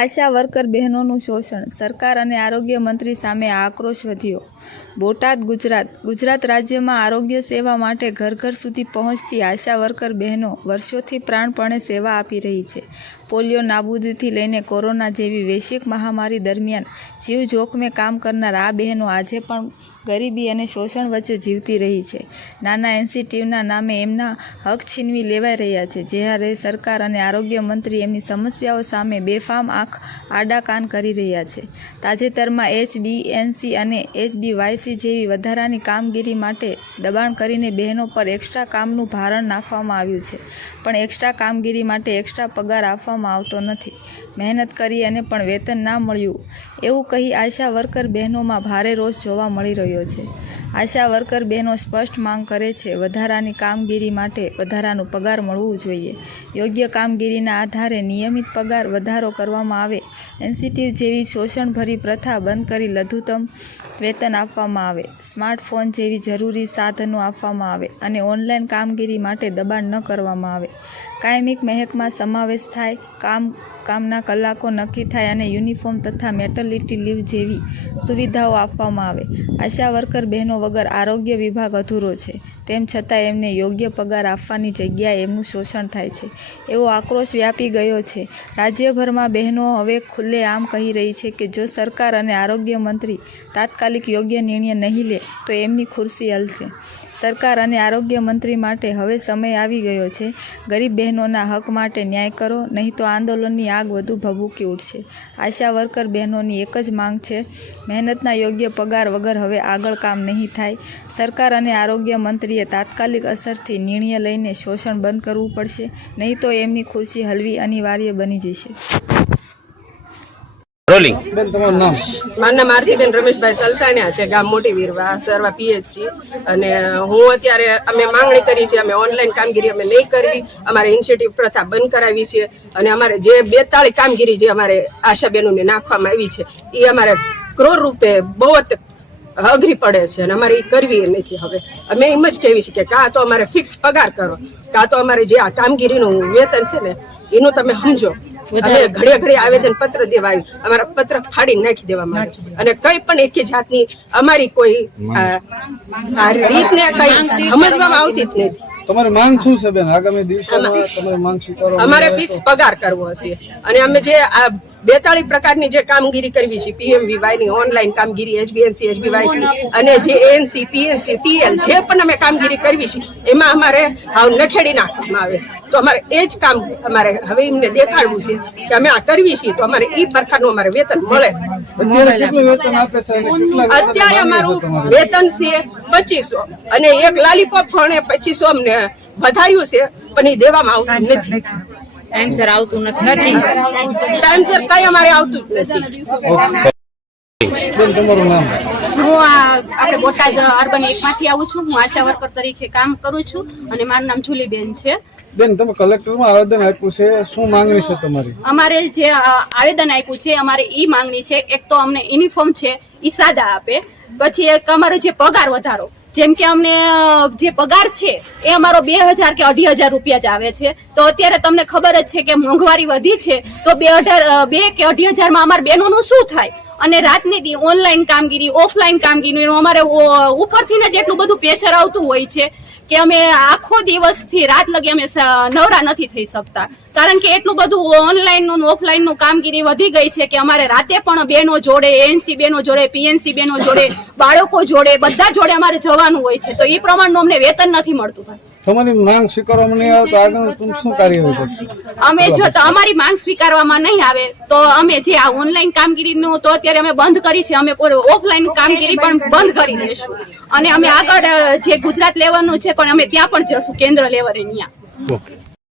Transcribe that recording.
આશા worker બહેનોનું શોષણ, સરકાર અને આરોગ્ય મંત્રી સામે આક્રોશ વધ્યો. બોટાદ, ગુજરાત રાજ્યમાં આરોગ્ય સેવા માટે ઘર ઘર સુધી પહોંચતી આશા વર્કર બહેનો વર્ષોથી પ્રાણપણે સેવા આપી રહી છે. પોલિયો નાબૂદીથી લઈને કોરોના જેવી વૈશ્વિક મહામારી દરમિયાન જીવ જોખમે કામ કરનાર આ બહેનો આજે પણ ગરીબી અને શોષણ વચ્ચે જીવતી રહી છે. નાના ઇન્સ્ટિટ્યૂટના નામે એમના હક છીનવી લેવાઈ રહ્યા છે, જ્યારે સરકાર અને આરોગ્ય મંત્રી એમની સમસ્યાઓ સામે બેફામ આંખ આડા કાન કરી રહ્યા છે. તાજેતરમાં HBNC અને HBYC જેવી વધારાની કામગીરી માટે દબાણ કરીને બહેનો પર એક્સ્ટ્રા કામનું ભારણ નાખવામાં આવ્યું છે, પણ એક્સ્ટ્રા કામગીરી માટે એક્સ્ટ્રા પગાર આપવામાં આવતો નથી. મહેનત કરી અને પણ વેતન ના મળ્યું એવું કહી આશા વર્કર બહેનોમાં ભારે રોષ જોવા મળી રહ્યો છે. આશા વર્કર બહેનો સ્પષ્ટ માંગ કરે છે, વધારાની કામગીરી માટે વધારાનું પગાર મળવું જોઈએ. યોગ્ય કામગીરીના આધારે નિયમિત પગાર વધારો કરવામાં આવે. ઇન્સ્ટિટ્યૂટ જેવી શોષણભરી પ્રથા બંધ કરી લઘુત્તમ વેતન આપવામાં આવે. સ્માર્ટફોન જેવી જરૂરી સાધનો આપવામાં આવે અને ઓનલાઈન કામગીરી માટે દબાણ ન કરવામાં આવે. કાયમિક મહેકમાં સમાવેશ થાય, કામના કલાકો નક્કી થાય અને યુનિફોર્મ તથા મેટર્નિટી લીવ જેવી સુવિધાઓ આપવામાં આવે. આશા વર્કર બહેનો વગર આરોગ્ય વિભાગ અધૂરો છે, તેમ છતાં એમને યોગ્ય પગાર આપવાની જગ્યાએ એમનું શોષણ થાય છે, એવો આક્રોશ વ્યાપી ગયો છે. રાજ્યભરમાં બહેનો હવે ખુલ્લેઆમ કહી રહી છે કે જો સરકાર અને આરોગ્ય મંત્રી તાત્કાલિક યોગ્ય નિર્ણય નહીં લે તો એમની ખુરશી હલશે. સરકાર અને આરોગ્ય મંત્રી માટે હવે સમય આવી ગયો છે. ગરીબ બહેનોના હક માટે ન્યાય કરો, નહીં તો આંદોલનની આગ વધુ ભભૂકી ઉઠશે. આશા વર્કર બહેનોની એક જ માંગ છે, મહેનતના યોગ્ય પગાર વગર હવે આગળ કામ નહીં થાય. સરકાર અને આરોગ્ય મંત્રીએ તાત્કાલિક અસરથી નિર્ણય લઈને શોષણ બંધ કરવું પડશે, નહીં તો એમની ખુરશી હલવી અનિવાર્ય બની જશે. મારું નામ આરતીબેન રમેશભાઈ તલસાણિયા છે, ગામ મોટી વીરવા, સરવા PHC. અને હું અત્યારે અમે માંગણી કરી છે, અમે ઓનલાઈન કામગીરી અમે નહીં કરવી, અમારે ઇન્સ્ટિટ્યૂટ પ્રથા બંધ કરાવી છે અને અમારે જે 42 કામગીરી જે અમારે આશાબેનોને નાખવામાં આવી છે એ અમારે કરોડ રૂપે બહુ જ અઘરી પડે છે અને અમારે એ કરવી નથી. હવે અમે એમ જ કહેવી છે કે કાં તો અમારે ફિક્સ પગાર કરો, કાં તો અમારે જે આ કામગીરીનું વેતન છે ને એનું તમે સમજો. અમે ઘડીએ આવેદન પત્ર દેવા આવ્યું, અમારા પત્ર ફાડી નાખી દેવામાં આવે છે અને કઈ પણ એક જાતની અમારી કોઈ રીતને કઈ સમજવામાં આવતી જ નથી. તમારી માંગ શું છે બેન? આગામી દિવસોમાં તમારી માંગ સ્વીકારવા અમારે ફિક્સ પગાર કરવો હશે અને અમે જે આ 42 પ્રકારની જે કામગીરી કરવી છે, PMVY ની ઓનલાઈન કામગીરી, HBNC, HBYC અને જે ANC, PNC, TL જે પણ અમે કામગીરી કરવી છે એમાં અમારે હાવ નખેડી નાખવામાં આવે છે. તો અમારે એ જ કામ અમારે હવે એમને દેખાડવું છે કે અમે આ કરવી છીએ તો અમારે એ પ્રકારનું અમારે વેતન મળે. અત્યારે અમારું વેતન છે 2500 અને એક લાલીપોપ ઘણે 2500 અમને વધાર્યું છે, પણ એ દેવામાં આવતું નથી. ટાઈમસર આવતું નથી. ટાઈમસર કઈ અમારે આવતું જ નથી. તમારું નામ? હું આપણે બોટાદ અર્બન 1 માંથી આવું છું. હું આશા વર્કર તરીકે કામ કરું છું અને મારું નામ જુલીબેન છે. બેન, તમે કલેક્ટરમાં આવેદન આપ્યું છે, શું માંગણી છે તમારી? અમારે જે આવેદન આપ્યું છે, અમારે ઈ માંગણી છે, એક તો અમને યુનિફોર્મ છે ઈ સાદા આપે, પછી એક અમારો જે પગાર વધારો, જેમ કે અમને જે પગાર છે એ અમારો 2000 કે 2500 રૂપિયા જ આવે છે. તો અત્યારે તમને ખબર જ છે કે મોંઘવારી વધી છે, તો 2 કે 2500 માં અમારા બહેનોનું શું થાય? અને રાતની ઓનલાઈન કામગીરી, ઓફલાઈન કામગીરીનું અમારે ઉપરથી જ એટલું બધું પ્રેશર આવતું હોય છે કે અમે આખો દિવસથી રાત લગી અમે નવરા નથી થઈ શકતા, કારણ કે એટલું બધું ઓનલાઈન નું ઓફલાઈન નું કામગીરી વધી ગઈ છે કે અમારે રાતે પણ બહેનો જોડે, ANC બહેનો જોડે, PNC બહેનો જોડે, બાળકો જોડે, બધા જોડે અમારે જવાનું હોય છે. તો એ પ્રમાણનું અમને વેતન નથી મળતું. તમારી માંગ સ્વીકારવામાં નહીં આવે તો આગળ શું કાર્યવાહી કરશો? અમે જો તો અમારી માંગ સ્વીકારવામાં નહીં આવે તો અમે જે આ ઓનલાઈન કામગીરીનું તો અત્યારે અમે બંધ કરી છે, અમે ઓફલાઈન કામગીરી પણ બંધ કરી દઈશું અને અમે આગળ જે ગુજરાત લેવલનું છે પણ અમે ત્યાં પણ જશું, કેન્દ્ર લેવલે ત્યાં.